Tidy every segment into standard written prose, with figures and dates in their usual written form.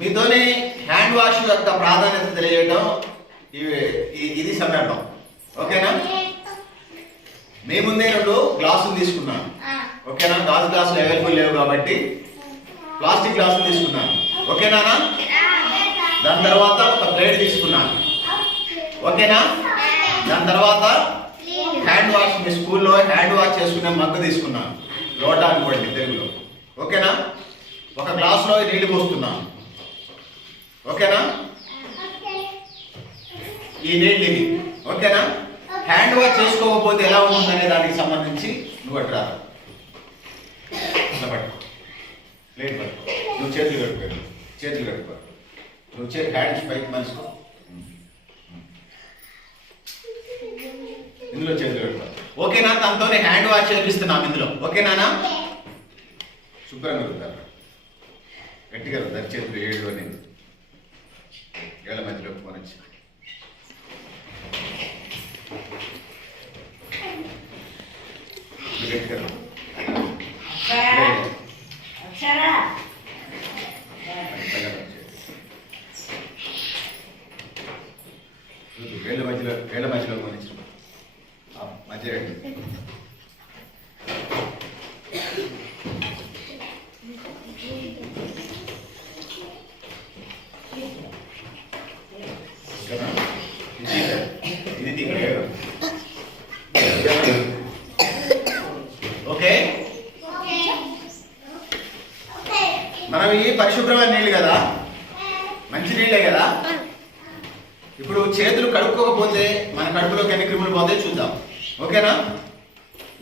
మీతోనే hand wash యొక్క ప్రాధాన్యత తెలియజేయడం ఇది సందర్భం. ఓకేనా? మీ ముందే 2 గ్లాసులు తీసుకున్నాను. ఓకేనా? గాజు గ్లాసులు అవైలబుల్ లేవు కాబట్టి ప్లాస్టిక్ గ్లాసులు తీసుకున్నాను. ఓకేనా? దాని తర్వాత ఒక ప్లేట్ తీసుకున్నాను. ఓకేనా? దాని తర్వాత హ్యాండ్ వాష్, మీ స్కూల్లో హ్యాండ్ వాష్ చేసుకునే మగ్గు తీసుకున్నాను, లోటా అనుకోండి తెలుగులో. ఓకేనా? ఒక గ్లాసులో నీళ్లు పోస్తున్నాను. ఓకేనా? ఈ నీళ్ళు ఇవి. ఓకేనా? హ్యాండ్ వాష్ చేసుకోకపోతే ఎలా ఉంటుందనే దానికి సంబంధించి నువ్వు అట్లా పట్టుకో, ప్లేట్ పట్టుకో, నువ్వు చేతులు కట్టుకో, నువ్వు హ్యాండ్స్ పైకి మలుసుకో, ఇందులో చేతులు కట్టుకో. ఓకేనా? తనతోనే హ్యాండ్ వాష్ చేపిస్తున్నాం ఇందులో. ఓకేనా? శుభ్రంగా రుద్దారు, గట్టిగా రుద్దారు. చేతులు 7 అనేది ఏళ్ళ మధ్యలో పోనొచ్చి గట్టిగా ఏళ్ళ మధ్యలో పోనిచ్చు మధ్య ఓకే. మనం ఈ పరిశుభ్రమైన నీళ్ళు కదా, మంచి నీళ్ళే కదా. ఇప్పుడు చేతులు కడుక్కోకపోతే మన కడుపులోకి ఎన్ని క్రిములు పోతాయి చూద్దాం. ఓకేనా?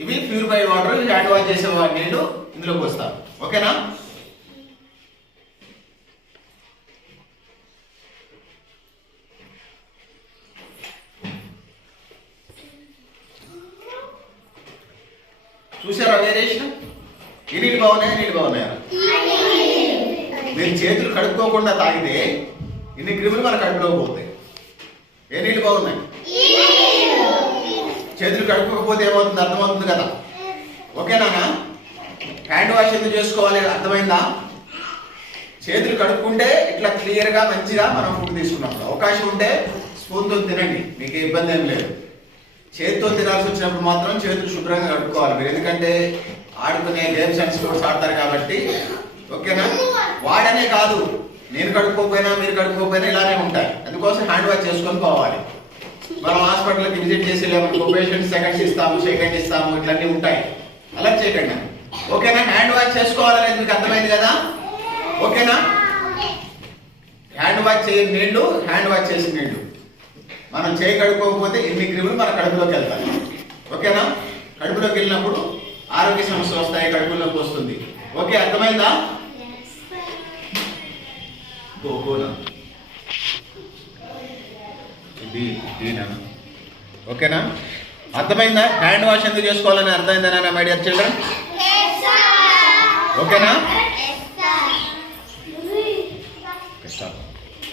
ఇవి ప్యూరిఫైడ్ వాటర్, హ్యాండ్ వాష్ చేసే నీళ్లు ఇందులో పోస్తాం. ఓకేనా? చూసారా వేరియేషన్? ఈ నీళ్ళు బాగున్నాయా, నీళ్ళు బాగున్నాయా? మీరు చేతులు కడుక్కోకుండా తాగితే ఇన్ని క్రిములు మన కడుపులో పోతాయి. ఏ నీళ్ళు బాగున్నాయి? చేతులు కడుక్కోకపోతే ఏమవుతుంది అర్థమవుతుంది కదా. ఓకేనా? హ్యాండ్ వాష్ ఎందుకు చేసుకోవాలి అర్థమైందా? చేతులు కడుక్కుంటే ఇట్లా క్లియర్గా మంచిగా మనం ఫుడ్ తీసుకున్నప్పుడు అవకాశం ఉంటే స్పూన్తో తినండి, మీకు ఇబ్బంది ఏం లేదు. చేతితో తినాల్సి వచ్చినప్పుడు మాత్రం చేతులు శుభ్రంగా కడుక్కోవాలి మీరు, ఎందుకంటే ఆడుకునే గేమ్స్ అండ్ స్పోర్ట్స్ ఆడతారు కాబట్టి. ఓకేనా? వాడనే కాదు, నేను కడుక్కోకపోయినా మీరు కడుక్కోకపోయినా ఇలానే ఉంటాయి. అందుకోసం హ్యాండ్ వాష్ చేసుకొని పోవాలి. మనం హాస్పిటల్కి విజిట్ చేసి లేకపోతే పేషెంట్ సెకండ్స్ ఇస్తాము, సెకండ్ ఇస్తాము, ఇట్లన్నీ ఉంటాయి. అలా చేయకండి. ఓకేనా? హ్యాండ్ వాష్ చేసుకోవాలనేది మీకు అర్థమైంది కదా. ఓకేనా? హ్యాండ్ వాష్ చేయని నీళ్లు, హ్యాండ్ వాష్ చేసిన నీళ్లు. మనం చేయి కడుక్కోకపోతే ఇన్ని క్రిములు మన కడుపులోకి వెళ్తాయి. ఓకేనా? కడుపులోకి వెళ్ళినప్పుడు ఆరోగ్య సమస్యలు వస్తాయి, కడుపులోకి వస్తుంది. ఓకే, అర్థమైందా? ఓకేనా? అర్థమైందా? హ్యాండ్ వాష్ ఎందుకు చేసుకోవాలని అర్థమైందా మై డియర్ చిల్డ్రన్? ఓకేనా?